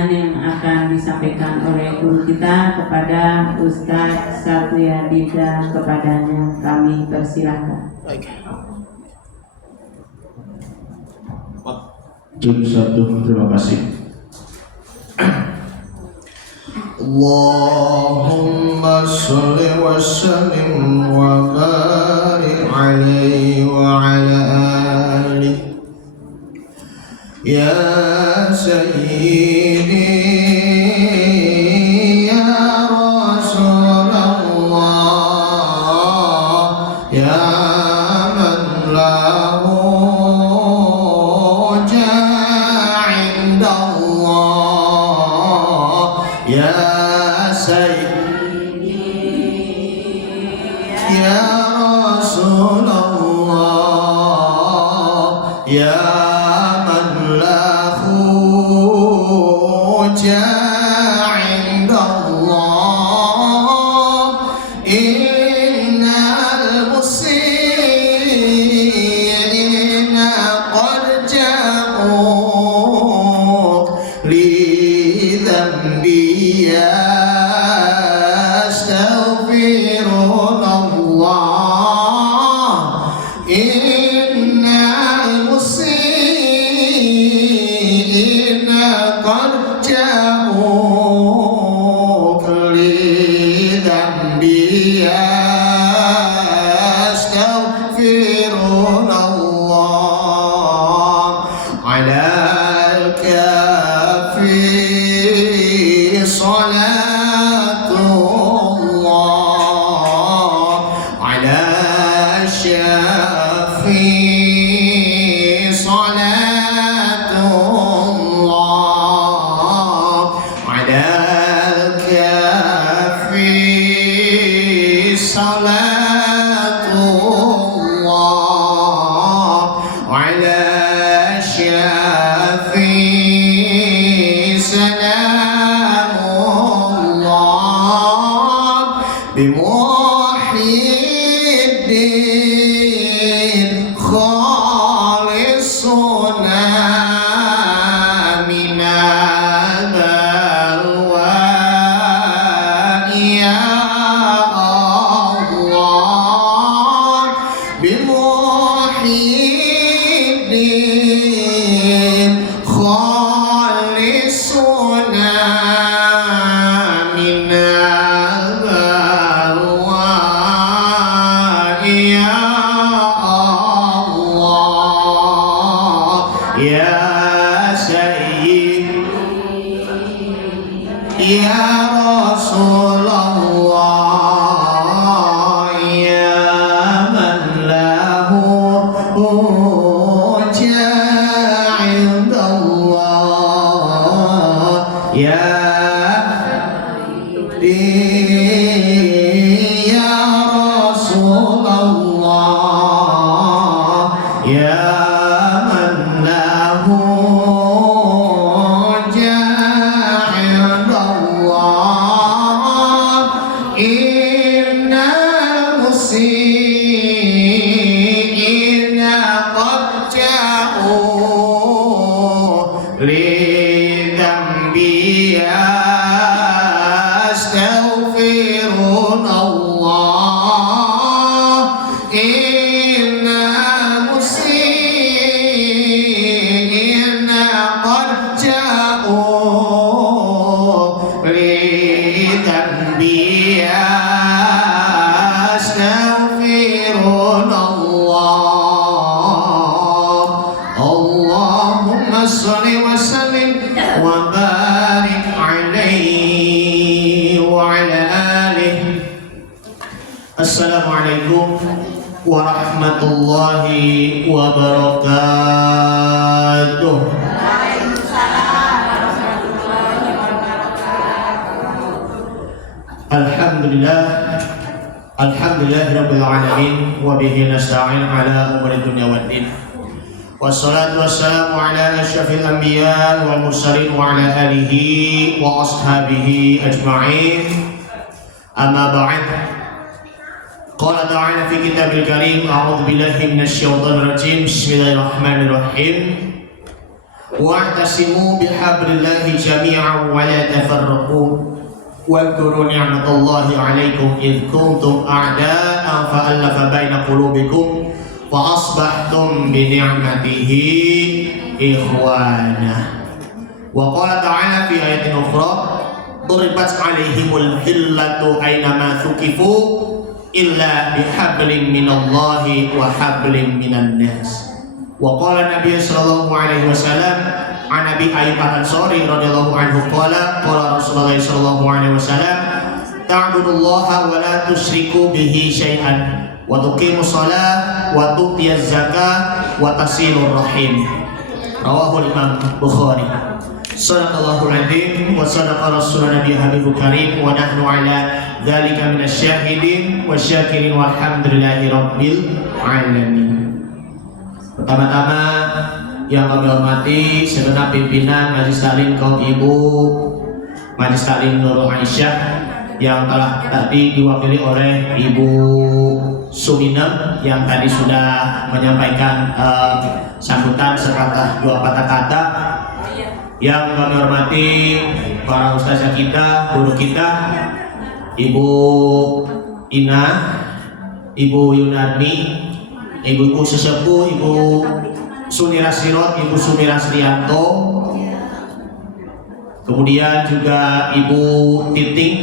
kajian yang akan disampaikan oleh guru kita kepada Ustadz Sapriyadi dan kepadanya kami persilahkan. Jun 1, terima kasih. Allahumma sholli wa sallim wa barik alaihi wa ala alihi ya sayyidi ya Rasulullah ya man lahu ja'indallah ya ya Rasulullah ya man lahu ja'indallah innal muslimina qad ja'u li dhanbi Assalamualaikum warahmatullahi wabarakatuh. Alhamdulillahirabbil alamin wa bihi nasta'in ala umuri dunya waddin. Wassalatu wassalamu ala asyrafil anbiya wal mursalin wa ala alihi wa ashabihi ajma'in. Amma ba'd. Qala ta'ala fi kitabil karim a'udzu billahi minasy syaithanir rajim. Bismillahirrahmanirrahim. wa'tasimu bihablillahi jami'an wa la tafarraqu wadhkuru ni'matallahi 'alaikum id kuntum a'da'an fa'alafa baina qulubikum fa asbahtum bi ni'matihi ikhwana. Wa qala ta'ala fi ayatin ukhra duribat 'alaihimul hillatu aynama thuqifu illa bihablin minallahi wa hablin minan nas. Wa qala Nabi sallallahu alaihi wasallam an Abi Ayyub al-Ansari radhiyallahu anhu qala Rasulullah sallallahu alaihi wasallam ta'budullaha wa la tusyriku bihi syai'an wa tuqimus shalah wa tu'tiyaz zakah wa tasilur rahim. Rawahu Imam Bukhari. Sadaqallahul adzim wa sadaqa rasuluna nabiy habibul karim wa nahnu ala dzalika minasyahidin wasyakirin walhamdulillahi rabbil alamin. Pertama-tama yang kami hormati segenap pimpinan Majelis Taklim kaum ibu Majelis Taklim Nurul Aisyah yang telah tadi diwakili oleh Ibu Suminem yang tadi sudah menyampaikan sambutan serta dua patah kata. Yang kami hormati para ustazah kita, guru kita, Ibu Ina, Ibu Yunarni, Ibu sesepuh, Ibu Sunira Sirot, Ibu Sumira Srianto, kemudian juga Ibu Titing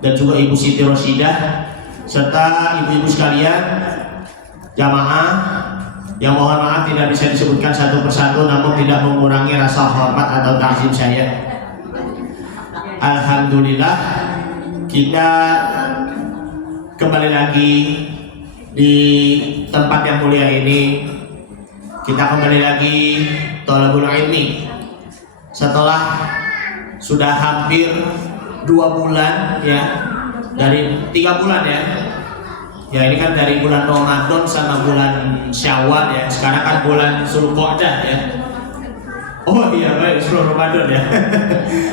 dan juga Ibu Siti Rosidah, serta ibu-ibu sekalian jamaah yang mohon maaf tidak bisa disebutkan satu persatu, namun tidak mengurangi rasa hormat atau takzim saya. Alhamdulillah kita kembali lagi di tempat yang mulia ini. Kita kembali lagi thalabul ilmi setelah sudah hampir 2 bulan ya, dari 3 bulan ya. Ya ini kan dari bulan Ramadan sama bulan Syawal ya. Sekarang kan bulan Zulqa'dah ya. Oh iya baik, sebelum Ramadan ya.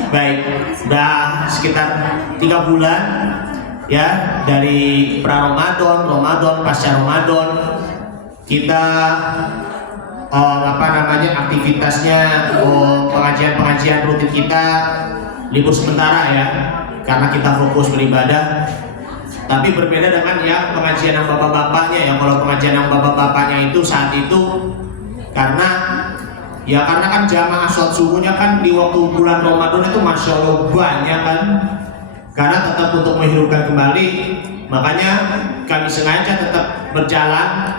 Baik, sudah sekitar 3 bulan ya dari pra Ramadan, Ramadan, pasca Ramadan kita aktivitasnya pengajian rutin kita libur sementara ya karena kita fokus beribadah. Tapi berbeda dengan yang pengajian yang bapak-bapaknya ya. Kalau pengajian yang bapak-bapaknya itu saat itu karena kan jamaah sholat subuhnya kan di waktu bulan Ramadan itu masya Allah banyak kan. Karena tetap untuk menghidupkan kembali, makanya kami sengaja tetap berjalan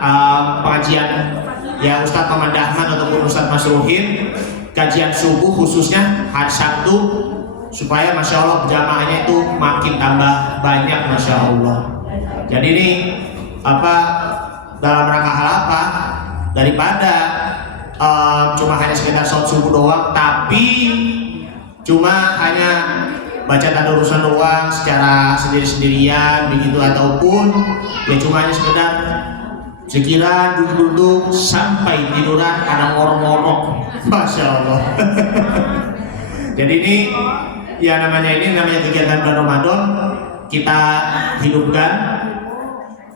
pengajian ya Ustadz Muhammad Ahmad ataupun Ustadz Masruhin kajian subuh khususnya hari Sabtu supaya masya Allah jamaahnya itu makin tambah banyak masya Allah. Jadi ini dalam rangka hal apa daripada cuma hanya sekedar sholat subuh doang, tapi cuma hanya baca tadarusan doang secara sendiri-sendirian begitu, ataupun ya cuma hanya sekedar sekiran duduk-duduk sampai tiduran kadang ngorok-ngorok masya Allah. Jadi ini ya namanya kegiatan bulan Ramadan kita hidupkan.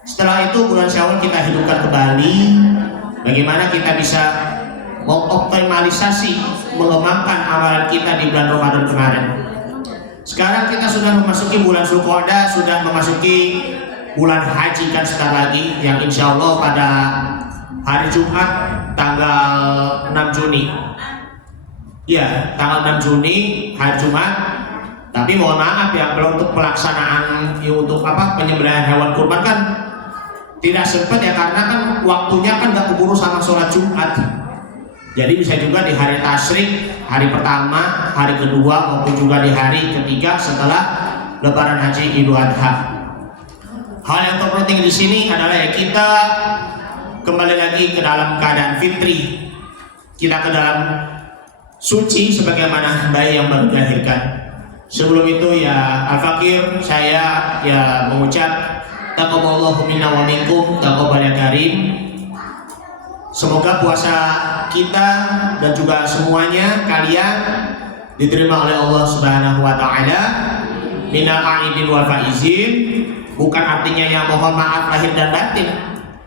Setelah itu bulan Syawal kita hidupkan kembali. Bagaimana kita bisa mengoptimalisasi, mengembangkan amalan kita di bulan Ramadan kemarin. Sekarang kita sudah memasuki bulan Zulqa'dah, sudah memasuki bulan haji kan sebentar lagi, yang insya Allah pada hari Jumat tanggal 6 Juni. Ya, tanggal 6 Juni hari Jumat. Tapi mohon maaf ya, kalau untuk pelaksanaan untuk penyembelihan hewan kurban kan tidak sempat ya, karena kan waktunya kan nggak keburu sama sholat Jumat. Jadi bisa juga di hari tasyrik, hari pertama, hari kedua, maupun juga di hari ketiga setelah Lebaran Haji Idul Adha. Hal yang terpenting di sini adalah ya kita kembali lagi ke dalam keadaan fitri, kita ke dalam suci sebagaimana bayi yang baru dilahirkan. Sebelum itu ya Al-Fakir, saya ya mengucap taqabbalallahu minna wa minkum taqabbal ya karim. Semoga puasa kita dan juga semuanya kalian diterima oleh Allah Subhanahu wa taala minal aidin wal faizin. Bukan artinya yang mohon maaf lahir dan batin.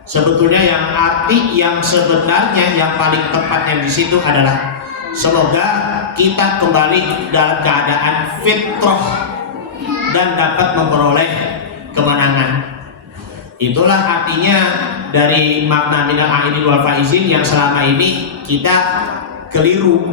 Sebetulnya yang arti yang sebenarnya yang paling tepatnya di situ adalah Semoga kita kembali dalam keadaan fitrah dan dapat memperoleh kemenangan. Itulah artinya dari makna minal aidin wal faizin yang selama ini kita keliru.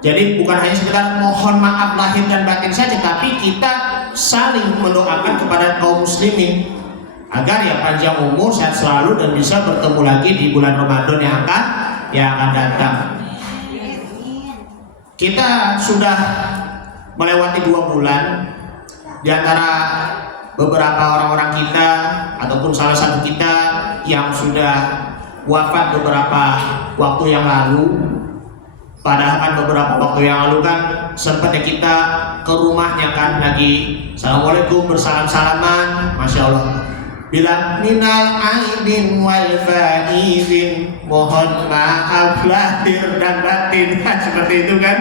Jadi bukan hanya sekedar mohon maaf lahir dan batin saja, tapi kita saling mendoakan kepada kaum muslimin agar ya panjang umur, sehat selalu, dan bisa bertemu lagi di bulan Ramadan yang akan datang. Kita sudah melewati 2 bulan. Di antara beberapa orang-orang kita ataupun salah satu kita yang sudah wafat beberapa waktu yang lalu. Padahal kan beberapa waktu yang lalu kan sempatnya kita ke rumahnya kan lagi assalamualaikum, bersalam-salaman, masya Allah, bilang minal aidin wal faizin, mohon maaf lahir dan batin, seperti itu kan.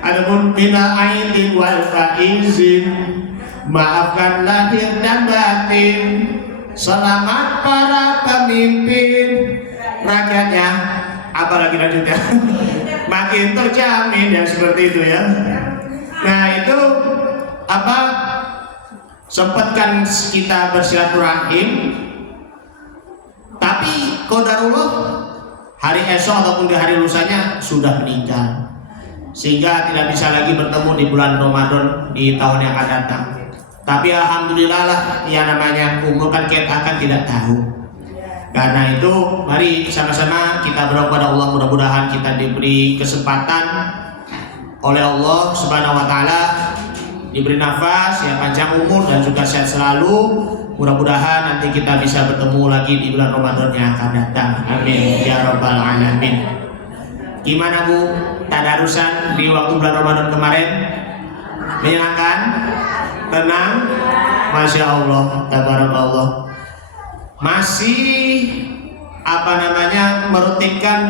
Adapun minal aidin wal faizin, maafkan lahir dan batin, selamat para pemimpin, rakyatnya apalagi lanjutnya makin terjamin ya, seperti itu ya. Nah itu apa, sempatkan kita bersilaturahim, tapi qadarullah hari esok ataupun di hari lusanya sudah meninggal, sehingga tidak bisa lagi bertemu di bulan Ramadan di tahun yang akan datang. Tapi alhamdulillah lah, yang namanya umur kan kita akan tidak tahu. Karena itu mari sama-sama kita berdoa kepada Allah, mudah-mudahan kita diberi kesempatan oleh Allah Subhanahu wa taala, diberi nafas yang panjang umur dan juga sehat selalu. Mudah-mudahan nanti kita bisa bertemu lagi di bulan Ramadan yang akan datang. Amin ya rabbal alamin. Gimana Bu tadarusan di waktu bulan Ramadan kemarin? Menyenangkan? Tenang? Masya Allah, tabarakallah. Masih merutinkan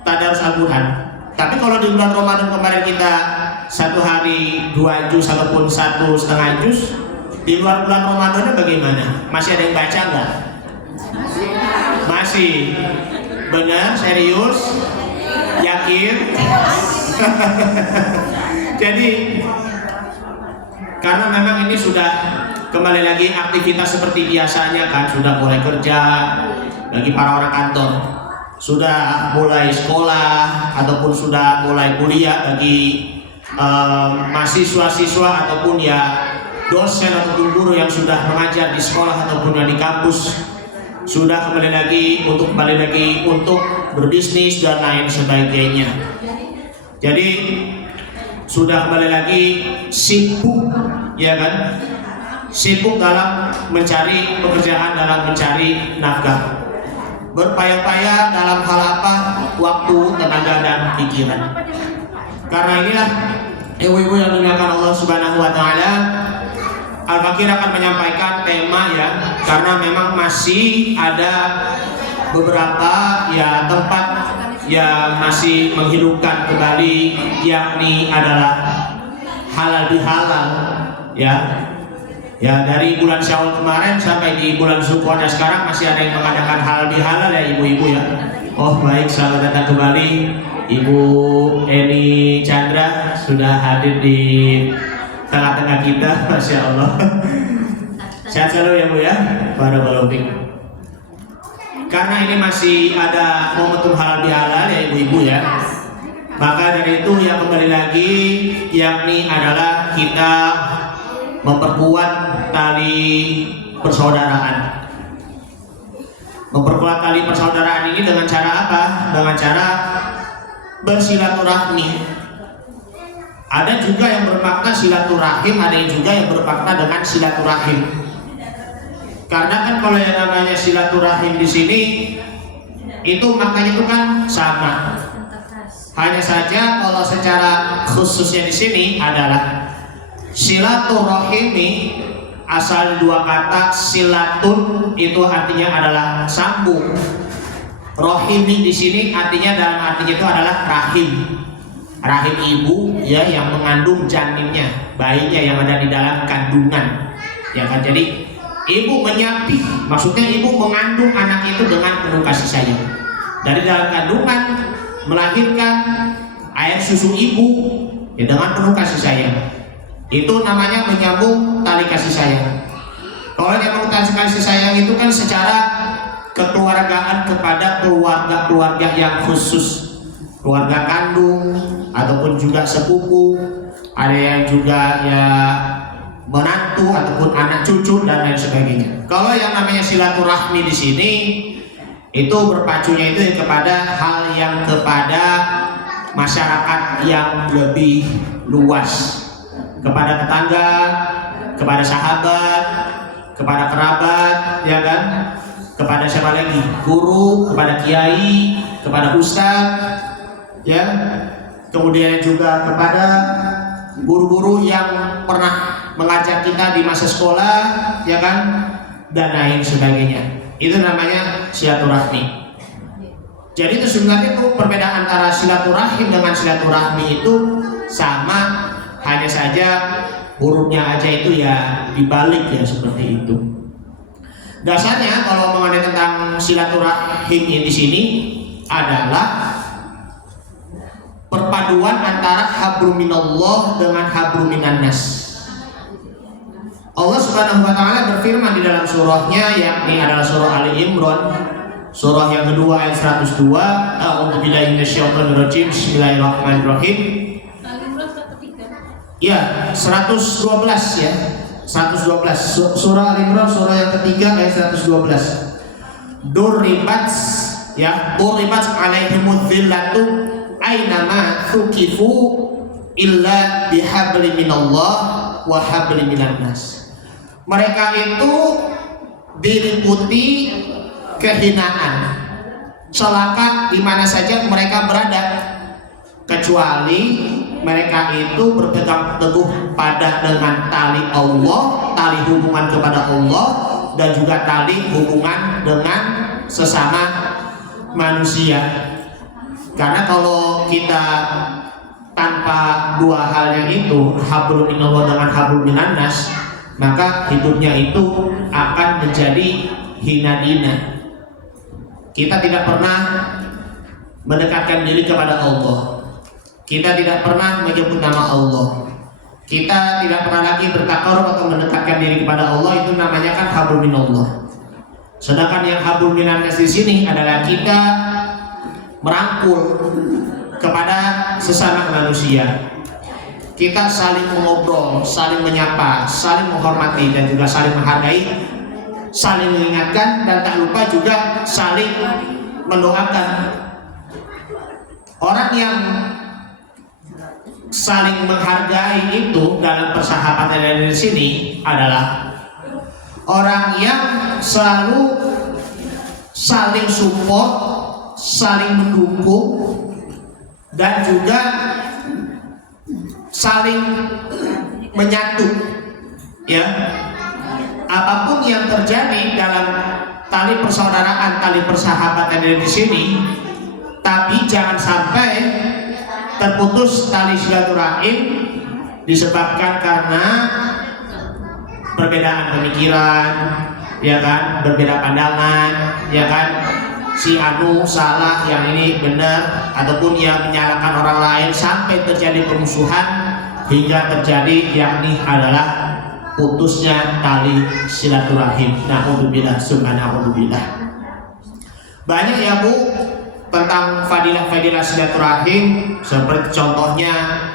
tadarus Al-Quran. Tapi kalau di bulan Ramadan kemarin kita 1 hari 2 juz ataupun 1,5 juz, di luar bulan Ramadannya bagaimana? Masih ada yang baca nggak? Masih. Benar? Serius? Yakin? Jadi karena memang ini sudah kembali lagi aktivitas seperti biasanya kan, sudah mulai kerja bagi para orang kantor, sudah mulai sekolah ataupun sudah mulai kuliah bagi mahasiswa-siswa ataupun ya dosen ataupun guru yang sudah mengajar di sekolah ataupun yang di kampus, sudah kembali lagi untuk berbisnis dan lain sebagainya. Jadi sudah kembali lagi sibuk, ya kan? Sibuk dalam mencari pekerjaan, dalam mencari nafkah, berpayah-payah dalam hal apa? Waktu, tenaga, dan pikiran. Karena inilah ibu-ibu yang dimuliakan Allah Subhanahu wa taala, Al-Fakir akan menyampaikan tema ya, karena memang masih ada beberapa ya tempat yang masih menghidupkan kembali, yakni adalah halal bihalal ya. Ya dari bulan Syawal kemarin sampai di bulan Zulqa'dah sekarang masih ada yang mengadakan halal bihalal ya ibu-ibu ya. Oh baik, selamat datang kembali Ibu Eni Chandra sudah hadir di tengah-tengah kita, masya Allah. Sehat selalu ya Bu ya, barakallahu fiik. Karena ini masih ada momentum halal bihalal ya ibu-ibu ya, maka dari itu yang kembali lagi yakni adalah kita memperkuat tali persaudaraan. Memperkuat tali persaudaraan ini dengan cara apa? Dengan cara bersilaturahmi. Ada juga yang bermakna silaturahim, ada yang juga yang bermakna dengan silaturahim. Karena kan kalau yang namanya silaturahim di sini itu maknanya itu kan sama. Hanya saja kalau secara khususnya di sini adalah silaturahimi, asal 2 kata silatun itu artinya adalah sambung. Rohimi di sini artinya dalam artinya itu adalah rahim. Rahim ibu ya yang mengandung janinnya, bayinya yang ada di dalam kandungan. Ya kan, jadi ibu menyapih, maksudnya ibu mengandung anak itu dengan penuh kasih sayang. Dari dalam kandungan melahirkan air susu ibu ya dengan penuh kasih sayang. Itu namanya menyambung tali kasih sayang. Kalau nyambung tali kasih sayang itu kan secara kekeluargaan kepada keluarga-keluarga yang khusus, keluarga kandung ataupun juga sepupu, ada yang juga ya menantu ataupun anak cucu dan lain sebagainya. Kalau yang namanya silaturahmi di sini itu berpacunya itu kepada hal yang kepada masyarakat yang lebih luas, kepada tetangga, kepada sahabat, kepada kerabat, ya kan? Kepada siapa lagi? Guru, kepada kiai, kepada ustadz, ya. Kemudian juga kepada guru-guru yang pernah mengajar kita di masa sekolah, ya kan? Dan lain sebagainya. Itu namanya silaturahmi. Jadi itu sebenarnya itu perbedaan antara silaturahim dengan silaturahmi itu sama, hanya saja hurufnya aja itu ya dibalik ya seperti itu. Dasarnya kalau mengenai tentang silaturahim di sini adalah perpaduan antara hablum minallah dengan hablum minannas. Allah Subhanahu wa taala berfirman di dalam surahnya, yakni adalah surah Ali Imran, surah yang kedua ayat 102, A'udzubillahi minasyaitonir rajim. Bismillahirrahmanirrahim. Ya, 112 ya. 112 surah Ali Imran surah yang ketiga ayat 112. Duribat ya, duribat alaihimudz zillatu ainama thuqifu illa bihabli minallah wa habli minannas. Mereka itu diliputi kehinaan, celaka di mana saja mereka berada, kecuali mereka itu berpegang teguh pada dengan tali Allah, tali hubungan kepada Allah, dan juga tali hubungan dengan sesama manusia. Karena kalau kita tanpa dua hal yang itu, hablum minallah dengan hablum minannas, maka hidupnya itu akan menjadi hina dina. Kita tidak pernah mendekatkan diri kepada Allah. Kita tidak pernah menyebut nama Allah. Kita tidak pernah lagi bertakarub atau mendekatkan diri kepada Allah. Itu namanya kan hablum minallah. Sedangkan yang hablum minannas di sini adalah kita merangkul kepada sesama manusia. Kita saling mengobrol, saling menyapa, saling menghormati dan juga saling menghargai, saling mengingatkan, dan tak lupa juga saling mendoakan. Orang yang saling menghargai itu dalam persahabatan dari sini adalah orang yang selalu saling support, saling mendukung, dan juga saling menyatu, ya. Apapun yang terjadi dalam tali persaudaraan, tali persahabatan dari di sini, tapi jangan sampai terputus tali silaturahim disebabkan karena perbedaan pemikiran, ya kan, berbeda pandangan, ya kan. Si anu salah, yang ini benar, ataupun yang menyalahkan orang lain sampai terjadi permusuhan hingga terjadi yakni adalah putusnya tali silaturahim. Na'udzubillah, subhanallah. Banyak ya Bu tentang fadilah-fadilah silaturahim, seperti contohnya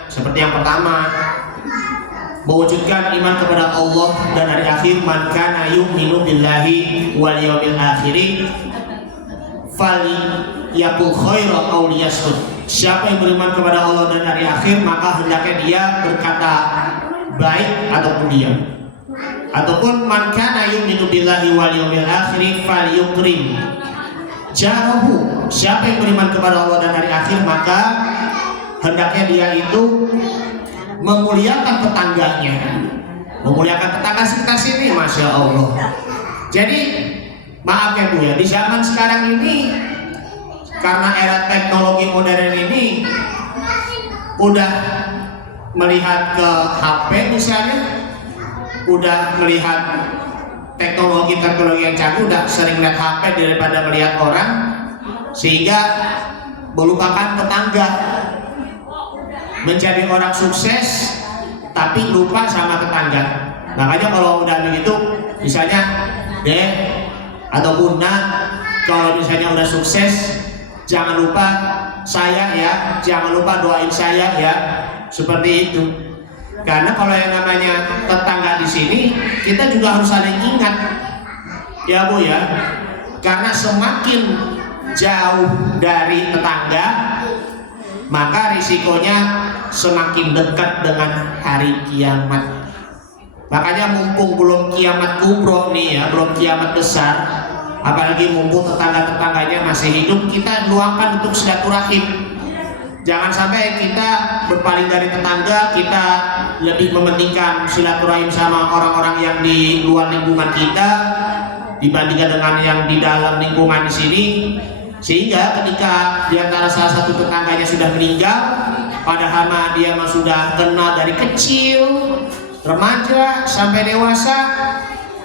seperti yang pertama, mewujudkan iman kepada Allah dan hari akhir. Man kana yu'minu billahi wal yawmil akhir fali yakul khairan aw liyasmut. Siapa yang beriman kepada Allah dan hari akhir, maka hendaknya dia berkata baik ataupun diam. Ataupun man kana yu'minu billahi wal yawmil akhir falyukrim jarahu. Siapa yang beriman kepada Allah dan hari akhir, maka hendaknya dia itu memuliakan tetangganya, memuliakan tetangga sekitar sini. Masya Allah. Jadi maaf ya Bu ya, di zaman sekarang ini karena era teknologi modern ini udah melihat ke HP misalnya, udah melihat teknologi yang canggih, udah sering lihat HP daripada melihat orang, sehingga melupakan tetangga. menjadi orang sukses tapi lupa sama tetangga. Makanya kalau udah begitu, misalnya atau Bunda, kalau misalnya udah sukses, jangan lupa saya ya, jangan lupa doain saya ya, seperti itu. Karena kalau yang namanya tetangga di sini, kita juga harus saling ingat, ya Bu ya. Karena semakin jauh dari tetangga, maka risikonya semakin dekat dengan hari kiamat. Makanya mumpung belum kiamat kubro nih ya, belum kiamat besar, apalagi mumpung tetangga-tetangganya masih hidup, kita luangkan untuk silaturahim. Jangan sampai kita berpaling dari tetangga, kita lebih mementingkan silaturahim sama orang-orang yang di luar lingkungan kita dibandingkan dengan yang di dalam lingkungan di sini. Sehingga ketika di antara salah satu tetangganya sudah meninggal, padahal dia sudah kenal dari kecil, remaja sampai dewasa,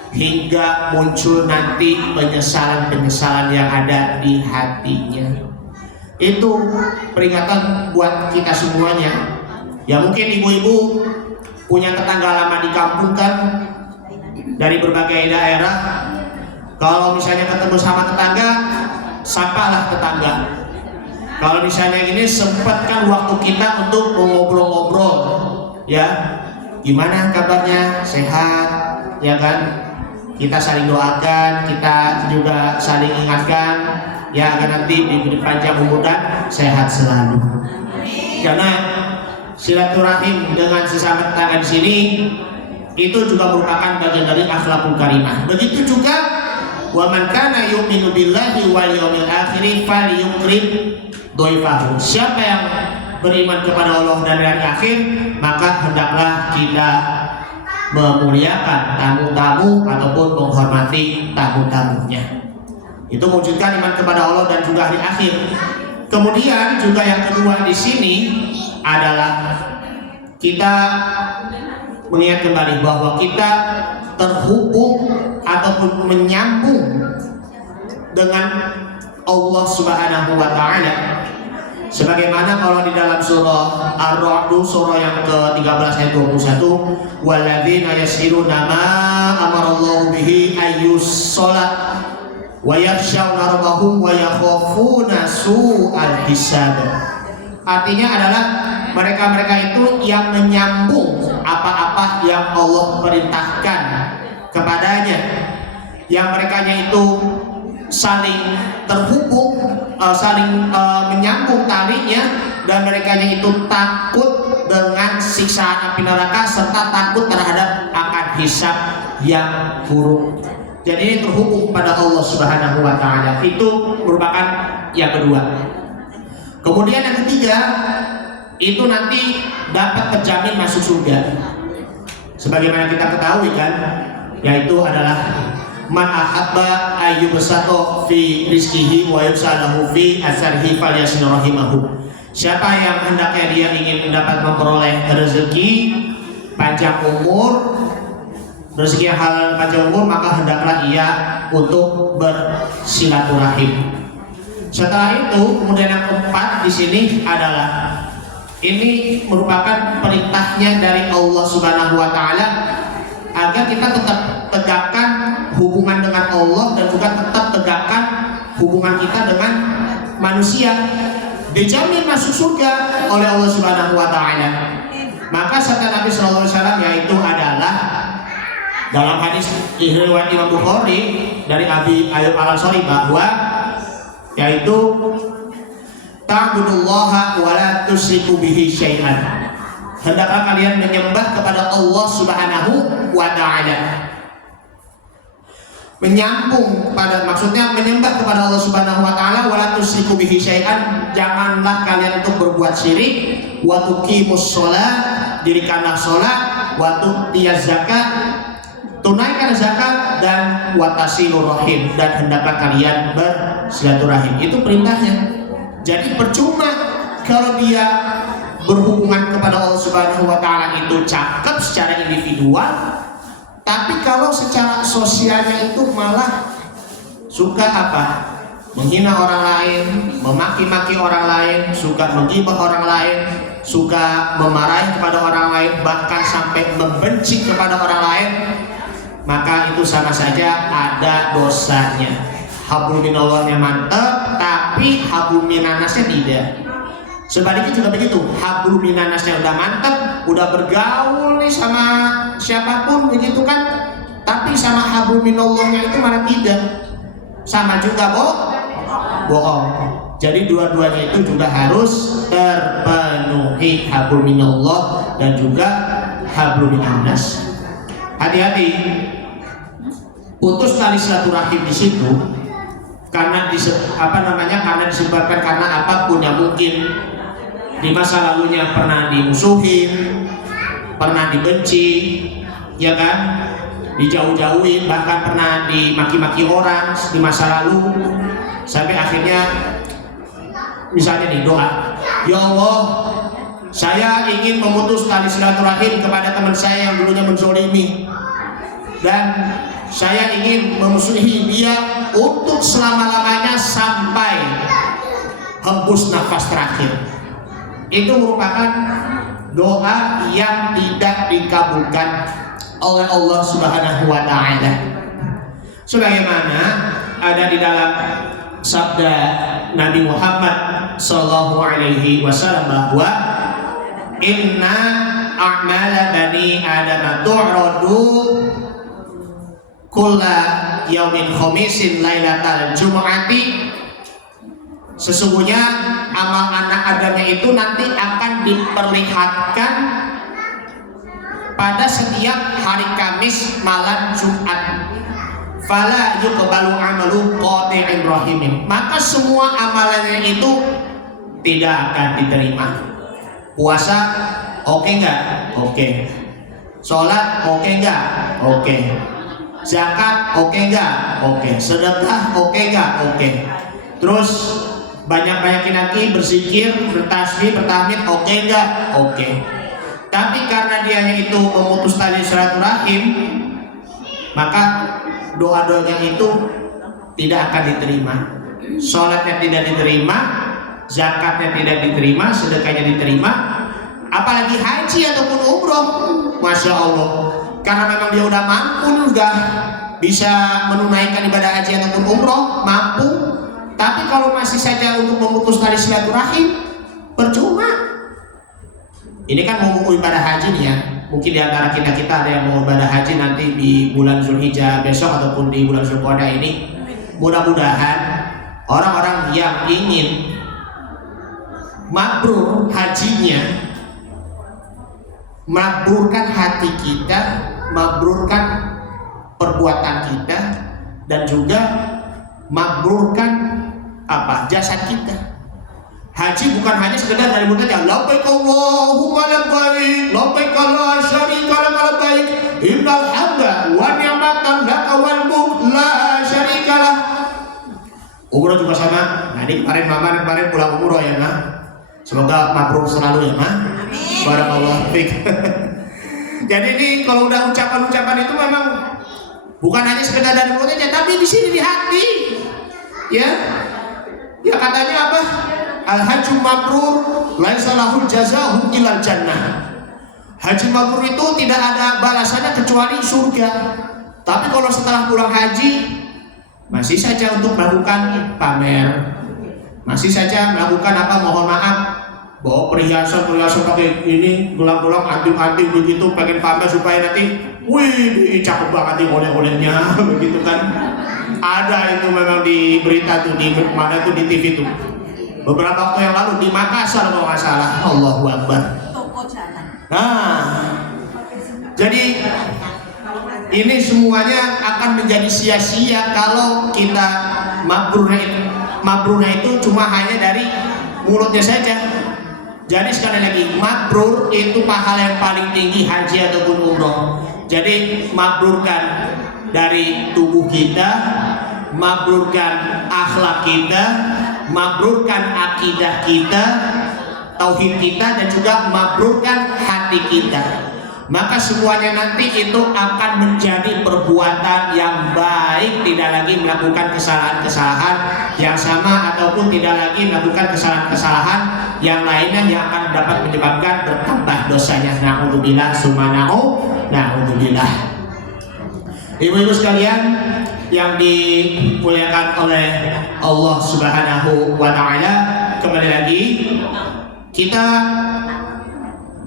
hingga muncul nanti penyesalan-penyesalan yang ada di hatinya. Itu peringatan buat kita semuanya. Ya mungkin ibu-ibu punya tetangga lama di kampung kan, dari berbagai daerah. Kalau misalnya ketemu sama tetangga, sapalah tetangga. Kalau misalnya ini sempatkan waktu kita untuk ngobrol-ngobrol, ya gimana kabarnya, sehat, ya kan? Kita saling doakan, kita juga saling ingatkan, ya agar nanti diberi panjang umur dan sehat selalu. Karena silaturahim dengan sesama tetangga di sini itu juga merupakan bagian dari akhlakul karimah. Begitu juga wa man kana yu'minu billahi wal yawmil akhir falyukrim dhaifahu. Siapa yang beriman kepada Allah dan hari akhir, maka hendaklah kita memuliakan tamu-tamu ataupun menghormati tamu-tamunya. Itu mewujudkan iman kepada Allah dan juga hari akhir. Kemudian juga yang kedua di sini adalah kita mengingat kembali bahwa kita terhubung ataupun menyambung dengan Allah Subhanahu wa taala. Sebagaimana kalau di dalam surah Ar-Ra'd, surah yang ke-13 ayat 21, walladzina yasiruna ma amarallahu bihi ayyussalat wa yakhshawna rabbahum wa yakhafuna su'al hisab. Artinya adalah mereka-mereka itu yang menyambung apa-apa yang Allah perintahkan kepadanya, yang merekanya itu saling terhubung, saling menyambung talinya, dan merekanya itu takut dengan siksaan api neraka serta takut terhadap akan hisab yang buruk. Jadi ini terhubung pada Allah Subhanahu wa taala. Itu merupakan yang kedua. Kemudian yang ketiga, itu nanti dapat terjamin masuk surga. Sebagaimana kita ketahui kan, yaitu adalah man ahabba ayyubsato fi rizqihi wa yubsalahu fi asarihi falyasin rahimahu. Siapa yang hendaknya dia ingin dapat memperoleh rezeki panjang umur, rezeki yang halal panjang umur, maka hendaklah ia untuk bersilaturahim. Setelah itu, kemudian yang keempat di sini adalah ini merupakan perintahnya dari Allah Subhanahu wa taala agar kita tetap tegakkan hubungan dengan Allah dan juga tetap tegakkan hubungan kita dengan manusia, dijamin masuk surga oleh Allah Subhanahu wa taala. Maka sabda Nabi sallallahu alaihi wasallam yaitu adalah dalam hadis riwayat Imam Bukhari dari Abi Ayyub Al-Ansari bahwa yaitu ta'budullaha wa la tusyriku bihi syai'an. Hendaklah kalian menyembah kepada Allah Subhanahu wa taala. Menyambung pada maksudnya menyembah kepada Allah Subhanahu wa taala, wa la tusyriku bihi syai'an, janganlah kalian untuk berbuat syirik, wa tuqimus shalah, dirikanlah salat, wa tu'tiyaz zakat, tunaikan zakat, dan watasilur rahim, dan hendaklah kalian bersilaturahim. Itu perintahnya. Jadi percuma kalau dia berhubungan kepada Allah Subhanahu wa taala itu cakep secara individual, tapi kalau secara sosialnya itu malah suka apa? Menghina orang lain, memaki-maki orang lain, suka menggibah orang lain, suka memarahi kepada orang lain, bahkan sampai membenci kepada orang lain, maka itu sama saja ada dosanya. Hablum minallahnya mantap, tapi hablum minannasnya tidak. Sebaliknya juga begitu, hablum minannasnya udah mantap, udah bergaul nih sama siapapun begitu kan, tapi sama hablum minallahnya itu malah tidak. Sama juga bohong. Jadi dua-duanya itu juga harus terpenuhi, hablum minallah dan juga hablum minannas. Hati-hati, putus tali silaturahim di situ karena karena disebabkan karena apapun yang mungkin di masa lalunya pernah dimusuhin, pernah dibenci, ya kan, dijauh-jauhin, bahkan pernah dimaki-maki orang di masa lalu, sampai akhirnya misalnya nih doa, ya Allah, saya ingin memutus tali silaturahim kepada teman saya yang dulunya menzolimi, dan saya ingin memusuhi dia untuk selama-lamanya sampai hembus nafas terakhir. Itu merupakan doa yang tidak dikabulkan oleh Allah Subhanahu wa Ta'ala, sebagaimana ada di dalam sabda Nabi Muhammad sallallahu alaihi wasallam bahwa inna a'mala bani adam tu'radu kulla yaumin khamisin lailatal jumu'ati, sesungguhnya amal anak Adam itu nanti akan diperlihatkan pada setiap hari Kamis malam Jumat. Fala yuqbalu amalu qati'in rahimin, maka semua amalannya itu tidak akan diterima. Puasa oke enggak? Oke. Sholat oke enggak? Oke. Zakat oke enggak? Oke. Sedekah oke enggak? Oke. Terus banyak-banyakin lagi berzikir, bertasbih, bertahmid oke enggak? Oke. Tapi karena dianya itu memutus tali silaturahim, maka doa-doanya itu tidak akan diterima. Sholatnya tidak diterima, zakatnya tidak diterima, sedekahnya diterima, apalagi haji ataupun umroh, masya Allah. Karena memang dia udah mampu, udah bisa menunaikan ibadah haji ataupun umroh, mampu. Tapi kalau masih saja untuk memutus tali silaturahim, percuma. Ini kan mau ibadah haji nih ya. Mungkin di antara kita ada yang mau ibadah haji nanti di bulan Zulhijjah besok ataupun di bulan Zulqa'dah ini. Mudah-mudahan orang-orang yang ingin mabrur hajinya, mabrurkan hati kita, mabrurkan perbuatan kita, dan juga mabrurkan jasad kita. Haji bukan hanya sekedar dari mulut saja, labbaik Allahumma labbaik, labbaik la syarika lak labbaik, innal hamda wa ni'matan laka wal mulk la syarika lak. Umroh juga sama. Nah ini kemarin pulang umroh ya Ma. Semoga mabrur selalu ya Ma. Amin. Barakallahu fiik. Jadi ini kalau udah ucapan-ucapan itu memang bukan hanya sekedar dari mulut saja, tapi di sini di hati. Ya katanya apa? Al-hajju mabrur laisa lahul jazaa'u illal jannah. Haji mabrur itu tidak ada balasannya kecuali surga. Tapi kalau setelah pulang haji masih saja untuk melakukan pamer, masih saja melakukan mohon maaf, bawa perhiasan pakai ini, gelang-gelang anting-anting begitu, pengen pamer supaya nanti, wih cakep banget nih oleh-olehnya begitu kan. Ada itu memang di berita tuh, di mana tuh, di TV tuh. Beberapa waktu yang lalu di Makassar kalau nggak salah. Allahu Akbar. Nah, jadi ini semuanya akan menjadi sia-sia kalau kita mabrurnya itu cuma hanya dari mulutnya saja. Jadi sekali lagi, mabrur itu pahala yang paling tinggi haji ataupun umroh. Jadi mabrurkan dari tubuh kita, mabrurkan akhlak kita, mabrurkan akidah kita, tauhid kita, dan juga mabrurkan hati kita. maka semuanya nanti itu akan menjadi perbuatan yang baik, tidak lagi melakukan kesalahan-kesalahan yang sama ataupun tidak lagi melakukan kesalahan-kesalahan yang lainnya yang akan dapat menyebabkan bertambah dosanya. Na'udzubillah summa na'udzubillah. Ibu-ibu sekalian yang dimuliakan oleh Allah Subhanahu wa taala, kembali lagi kita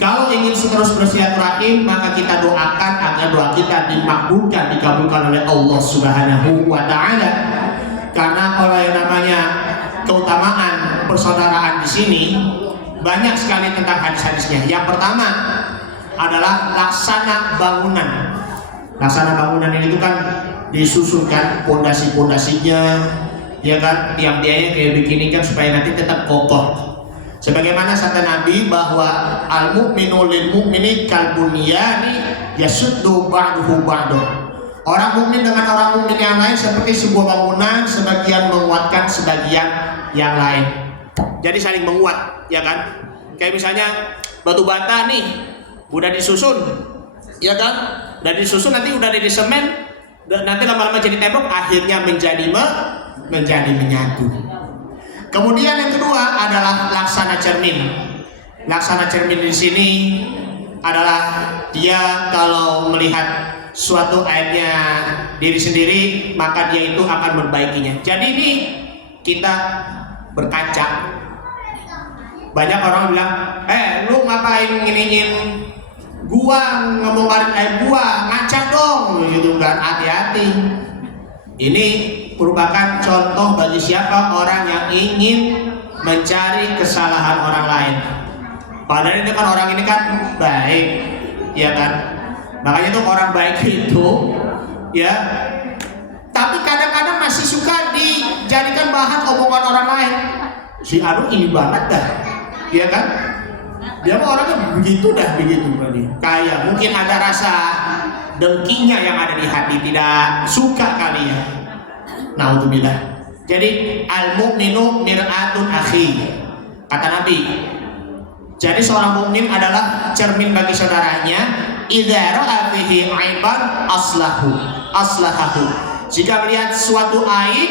kalau ingin terus bersilaturahim, maka kita doakan agar doa kita dimakbulkan, dikabulkan oleh Allah Subhanahu wa taala. Karena kalau yang namanya keutamaan persaudaraan di sini banyak sekali tentang hadis-hadisnya. Yang pertama adalah laksana bangunan. Laksana bangunan ini itu kan disusunkan pondasi-pondasinya, ya kan, tiang-tiangnya kayak begini kan supaya nanti tetap kokoh. Sebagaimana sabda Nabi bahwa al-mu'minu lil mu'mini kal bunyani yasuddu ba'duhu ba'du. Orang mukmin dengan orang mukmin yang lain seperti sebuah bangunan, sebagian menguatkan sebagian yang lain. Jadi saling menguat, ya kan? Kayak misalnya batu bata nih udah disusun, ya kan? Udah disusun, nanti udah di semen, nanti lama-lama jadi tembok, akhirnya menjadi menyatu. Kemudian yang kedua adalah laksana cermin. Laksana cermin di sini adalah dia kalau melihat suatu aibnya diri sendiri, maka dia itu akan memperbaikinya. Jadi ini kita berkaca. Banyak orang bilang, lu ngapain nginiin gua, ngomongin aib gua, ngaca dong, gitu kan? Hati-hati. Ini merupakan contoh bagi siapa orang yang ingin mencari kesalahan orang lain. Padahal itu kan orang ini kan baik, ya kan? Makanya tuh orang baik itu, ya. Tapi kadang-kadang masih suka dijadikan bahan omongan orang lain. Si Anu ini banget dah, ya kan? Dia mah orangnya begitu berarti. Kayak mungkin ada rasa dengkinya yang ada di hati, tidak suka kali ya. Na'udzubillah. Jadi al-mu'minu mir'atun akhi, kata Nabi. Jadi seorang mukmin adalah cermin bagi saudaranya. Idza ra'a fihi 'aiban aslahahu. Jika melihat suatu aib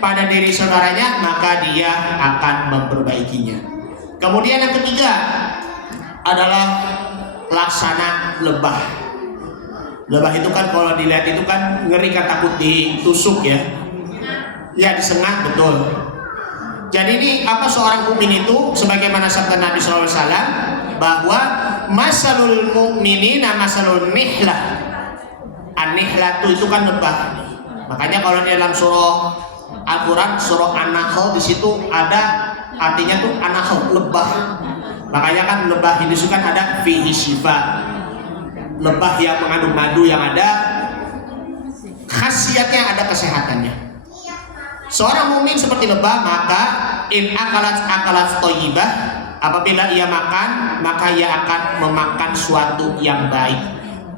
pada diri saudaranya, maka dia akan memperbaikinya. Kemudian yang ketiga adalah laksana lebah. Lebah itu kan kalau dilihat itu kan ngeri, kan takut ditusuk ya. Ya, disengat, betul. Jadi ini apa seorang mukmin itu, sebagaimana sabda Nabi SAW bahwa masalul mu'minina masalul nihlah. An-nihlah itu kan lebah. Makanya kalau di dalam surah Al-Quran, surah An-Nahl, di situ ada artinya tuh An-Nahl, lebah. Makanya kan lebah ini kan ada fihi syifa, lebah yang mengandung madu, yang ada khasiatnya, ada kesehatannya. Seorang mukmin seperti lebah, maka in akalat thayyibah, apabila ia makan, maka ia akan memakan suatu yang baik.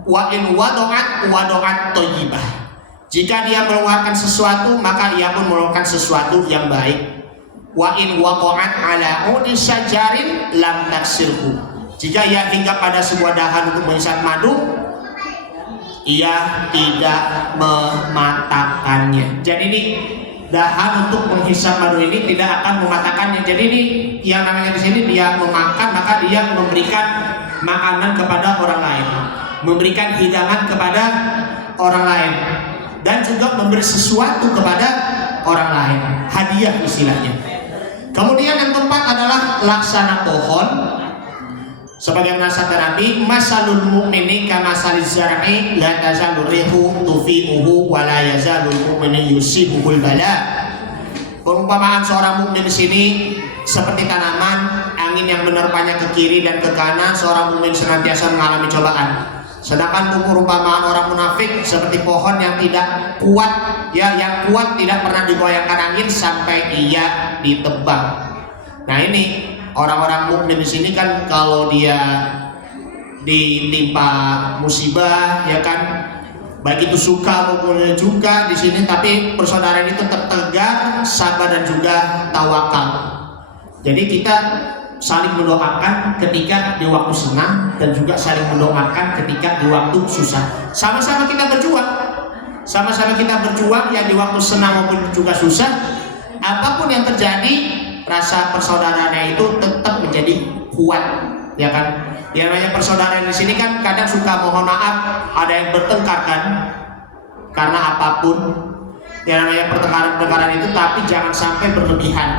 Wa in wado'at thayyibah, jika dia mengeluarkan sesuatu, maka ia pun mengeluarkan sesuatu yang baik. Wa in waqa'at ala udi syajarin lam taksirhu, jika ia hinggap pada sebuah dahan untuk menghisap madu, ia tidak mematakannya. Jadi ini dahan untuk menghisap madu ini tidak akan mematakannya. Jadi ini yang namanya di sini dia memakan, maka dia memberikan makanan kepada orang lain, memberikan hidangan kepada orang lain, dan juga memberi sesuatu kepada orang lain, hadiah istilahnya. Kemudian yang keempat adalah laksana pohon. Sebagaimana sabda Nabi, masalul mu'mini kamasaliz zar'i la tazalu rihu tufi'uhu wa la yazalul mu'mini yusibuhul bala. Perumpamaan seorang mukmin di sini seperti tanaman, angin yang menerpanya ke kiri dan ke kanan, seorang mukmin senantiasa mengalami cobaan. Sedangkan perumpamaan orang munafik seperti pohon yang tidak kuat, ya, yang kuat tidak pernah digoyangkan angin sampai ia ditebang. Nah ini orang-orang mukmin di sini kan kalau dia ditimpa musibah, ya kan, baik itu suka maupun juga di sini, tapi persaudaraan itu tetap tegar, sabar dan juga tawakal. Jadi kita saling mendoakan ketika di waktu senang dan juga saling mendoakan ketika di waktu susah. Sama-sama kita berjuang, ya di waktu senang maupun juga susah. Apapun yang terjadi, rasa persaudaraannya itu tetap menjadi kuat, ya kan? Yang namanya persaudaraan di sini kan kadang suka mohon maaf, ada yang bertengkar kan, karena apapun. Yang namanya pertengkaran itu, tapi jangan sampai berlebihan.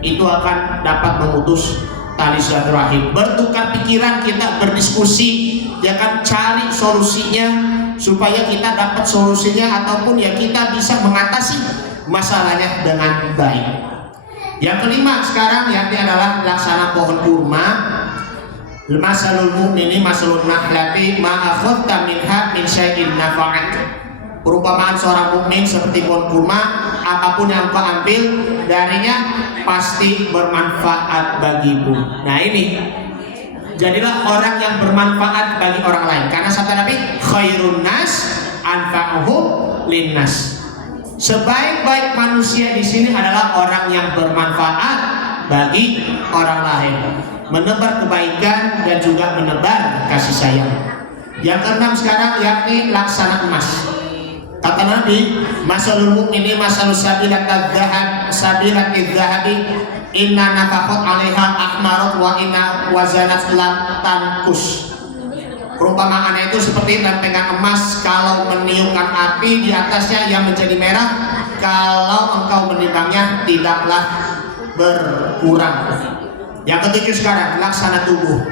Itu akan dapat memutus tali silaturahim. Bertukar pikiran, kita berdiskusi, ya kan, cari solusinya supaya kita dapat solusinya ataupun ya kita bisa mengatasi masalahnya dengan baik. Yang kelima sekarang yakni adalah laksana pohon kurma. Masalul mu'mini masalul nahlati ma akhadta minha min syai'in nafa'ak. Perumpamaan seorang mukmin seperti pohon kurma, apapun yang kau ambil darinya pasti bermanfaat bagimu. Nah ini, jadilah orang yang bermanfaat bagi orang lain. Karena sabda Nabi, khairun nas anfa'uhum linnas. Sebaik-baik manusia di sini adalah orang yang bermanfaat bagi orang lain, menebar kebaikan dan juga menebar kasih sayang. Yang keenam sekarang yakni laksana emas. Kata Nabi, masalul mu'mini masalul sabilatadz zahabi inna nafaqat 'alaiha ahmarat wa inna wazanat lam tankus. Perumpamaannya itu seperti lempengan emas, kalau meniupkan api di atasnya yang menjadi merah, kalau engkau menimbangnya tidaklah berkurang. Yang ketujuh sekarang laksana tubuh.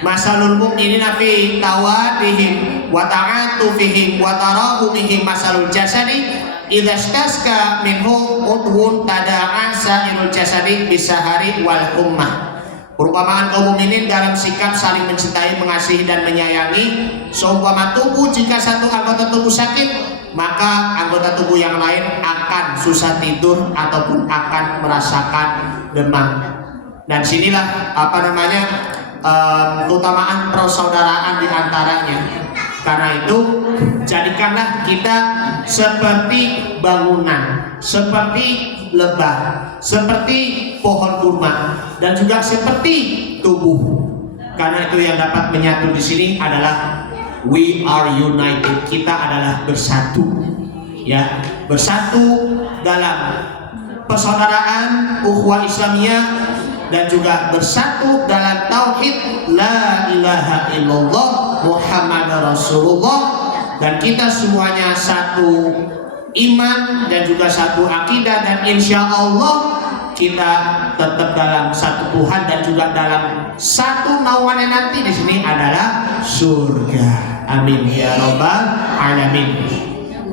Masalul mu'minina fi tawadihim wa ta'atufihim wa tarahumihim masalul jasadi idza staska minhu udhun tada'a sa'irul jasadi bisahari wal ummah. Perumpamaan kaum mukminin dalam sikap saling mencintai, mengasihi dan menyayangi. Seumpama tubuh, jika satu anggota tubuh sakit, maka anggota tubuh yang lain akan susah tidur ataupun akan merasakan demam. Dan sinilah keutamaan persaudaraan di antaranya. Karena itu jadikanlah kita seperti bangunan, seperti lebah, seperti pohon kurma, dan juga seperti tubuh. Karena itu yang dapat menyatu di sini adalah we are united. Kita adalah bersatu, ya, bersatu dalam persaudaraan ukhuwah Islamiyah dan juga bersatu dalam tauhid la ilaha illallah Muhammad Rasulullah. Dan kita semuanya satu iman dan juga satu akidah, dan insya Allah kita tetap dalam satu Tuhan dan juga dalam satu naungannya nanti di sini adalah surga. Amin ya robbal alamin.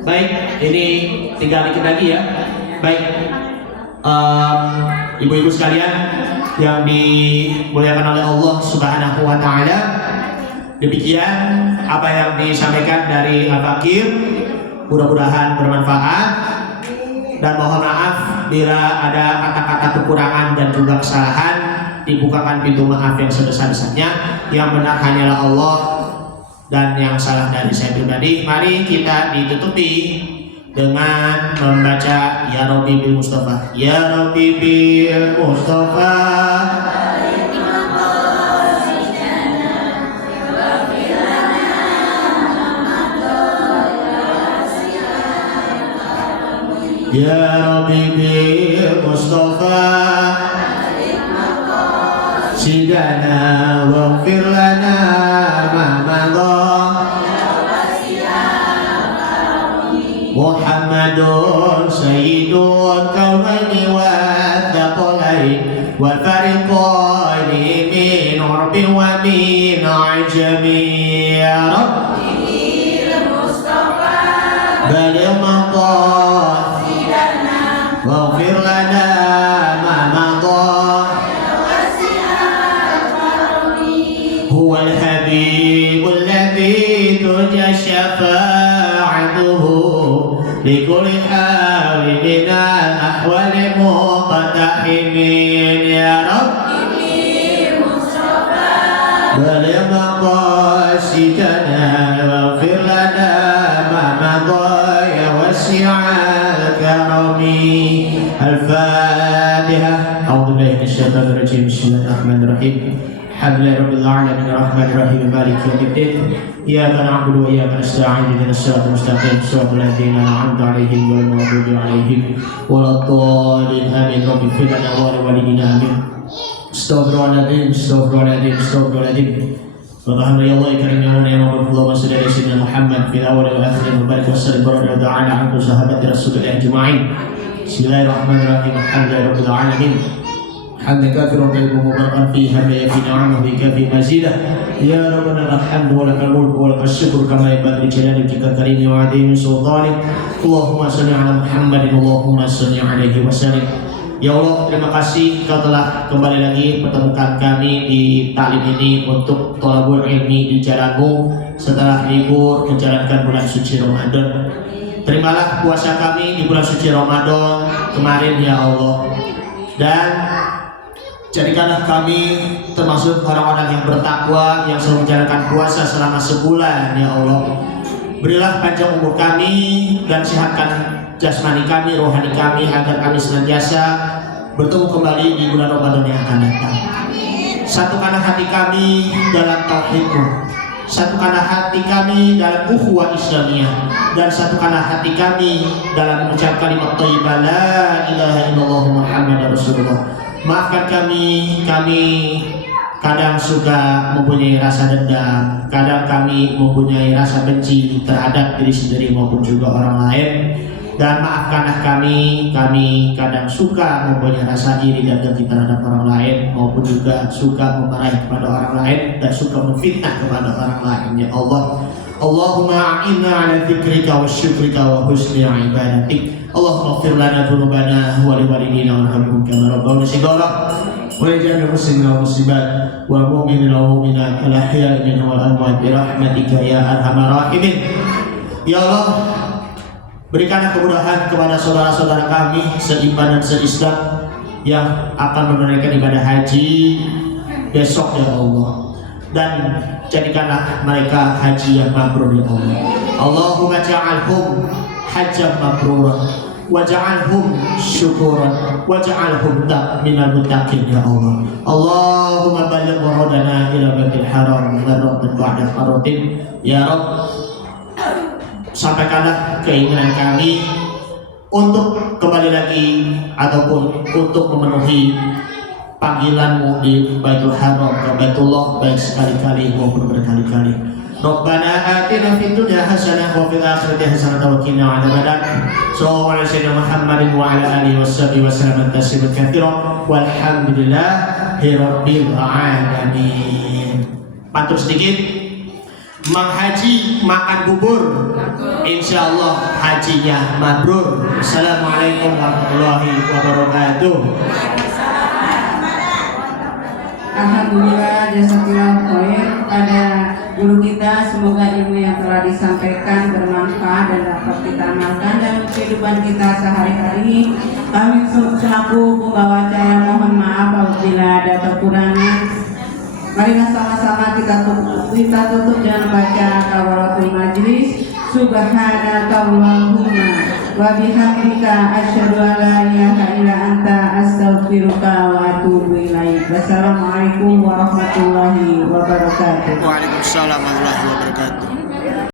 Baik, ini tinggal dikit lagi ya. Baik, ibu-ibu sekalian yang dimuliakan oleh Allah Subhanahu wa Ta'ala, demikian apa yang disampaikan dari Al-Fakir, mudah-mudahan bermanfaat, dan mohon maaf bila ada kata-kata kekurangan dan juga kesalahan. Dibukakan pintu maaf yang sebesar-besarnya. Yang benar hanyalah Allah, dan yang salah dari saya pribadi. Mari kita ditutupi dengan membaca Ya Rabbi bil Mustafa. Ya Rabbi bil Mustafa, Ya Rabbi bil Mustafa, sidana waghfir lana ma madha. Muhammadun sayyidul kaunaini wa thaqalain wal fariqaini min urbin wa min ajami. Ya Rabbi bil Mustafa baligh maqasid waghfir lana ma madha. Huwal habibul ladzi turja syafa'atuhu likulli hawin min al-ahwali muqtahimin. Ya Rabbi bil Mustafa baligh maqasidana waghfir lana ma madha ya wasi'al karami. Al-Fatihah. A'udzu billahi minasyaitonir rajim. Bismillahirrahmanirrahim. الدين الحمد لله رب العالمين الرحمن الرحيم مالك يوم الدين إياك نعبد وإياك نستعين اهدنا الصراط المستقيم صراط الذين أنعمت عليهم غير المغضوب عليهم ولا الضالين آمين رب اغفر لنا ولوالدينا آمين Astagfirullahaladzim, astagfirullahaladzim, astagfirullahaladzim. Allahumma ya Allah karim ya Allah ya Muhammad sallallahu alaihi wasallam Muhammad fil awwal wal akhir wa barik wa sallim wa ta'ala ala sahabati Rasulillah ajma'in. Bismillahirrahmanirrahim. Alhamdulillahirabbil alamin. Hamdan katsiran tayyiban mubarakan fihi hamdan yafi ni'amahu bi kafi mazidah. Ya rabbana alhamdu wa lakal mulku wa lakal syukru kama yanbaghi li jalalika karimi wa 'azimi sultanik. Allahumma shalli ala Muhammadin Allahumma shalli alaihi wa sallim. Ya Allah, terima kasih Kau telah kembali lagi pertemukan kami di taklim ini untuk thalabul ilmi di jalan-Mu setelah libur menjalankan bulan suci Ramadan. Terimalah puasa kami di bulan suci Ramadan kemarin ya Allah, dan jadikanlah kami termasuk orang-orang yang bertakwa yang selalu menjalankan puasa selama sebulan ya Allah. Berilah panjang umur kami dan sehatkan jasmani kami, rohani kami agar kami senantiasa bertemu kembali di bulan Ramadan yang akan datang. Satukanlah hati kami dalam tauhid-Mu, satukanlah hati kami dalam ukhuwah Islamiyah, dan satukanlah hati kami dalam mengucap kalimat thayyibah la ilaha illallah Muhammadar Rasulullah. Maafkan kami kadang suka mempunyai rasa dendam, kadang kami mempunyai rasa benci terhadap diri sendiri maupun juga orang lain. Dan maafkanlah kami kadang suka mempunyai rasa iri dan dengki terhadap orang lain, maupun juga suka memarahi kepada orang lain dan suka memfitnah kepada orang lain ya Allah. Allahumma a'inna ala dzikrika wa syukrika wa husni ibadatik. Allahumma ighfir lana dzunubana wa liwalidina warhamhum kama rabbawna shighara. Wa ij'alna muslimina wa muslimat wal mu'minina wal mu'minat al ahya'i minhum wal amwat bi rahmatika ya arhamar rahimin. Ya Allah, berikanlah kemudahan kepada saudara-saudara kami seiman dan seislam yang akan menunaikan ibadah haji besok ya Allah, dan jadikanlah mereka haji yang mabrur ya Allah. Allahumma ja'alhum hajjan mabruran waj'alhum syukuran waj'alhum minal muttaqin ya Allah. Allahumma balligh muradana ila baitil haram marratan ba'da maratin ya Rabb. Sampaikanlah keinginan kami untuk kembali lagi ataupun untuk memenuhi panggilan-Mu di Baitul Haram ke Baitullah, baik sekali-kali maupun berkali-kali. Rabbana atina fid dunya hasanah wa fil akhirati hasanah wa qina adzabannar. Sallallahu alaihi wasallam Muhammadin wa ala alihi washabihi wasallam tasliman katsiran walhamdulillahi rabbil alamin. Pantun sedikit. Menghaji makan bubur, insya Allah hajinya mabrur. Assalamualaikum warahmatullahi wabarakatuh. Alhamdulillah, jazakallahu khair pada guru kita. Semoga ilmu yang telah disampaikan bermanfaat dan dapat kita amalkan dalam kehidupan kita sehari-hari. Kami selaku pembawa acara mohon maaf apabila ada kekurangan. Marilah sama-sama kita tutup dengan baca kafaratul majlis. Subhanakallahumma wa bihamdika asyhadu an la ilaha illa anta astaghfiruka wa atubu ilaik. Wassalamualaikum warahmatullahi wabarakatuh. Waalaikumsalam warahmatullahi wabarakatuh.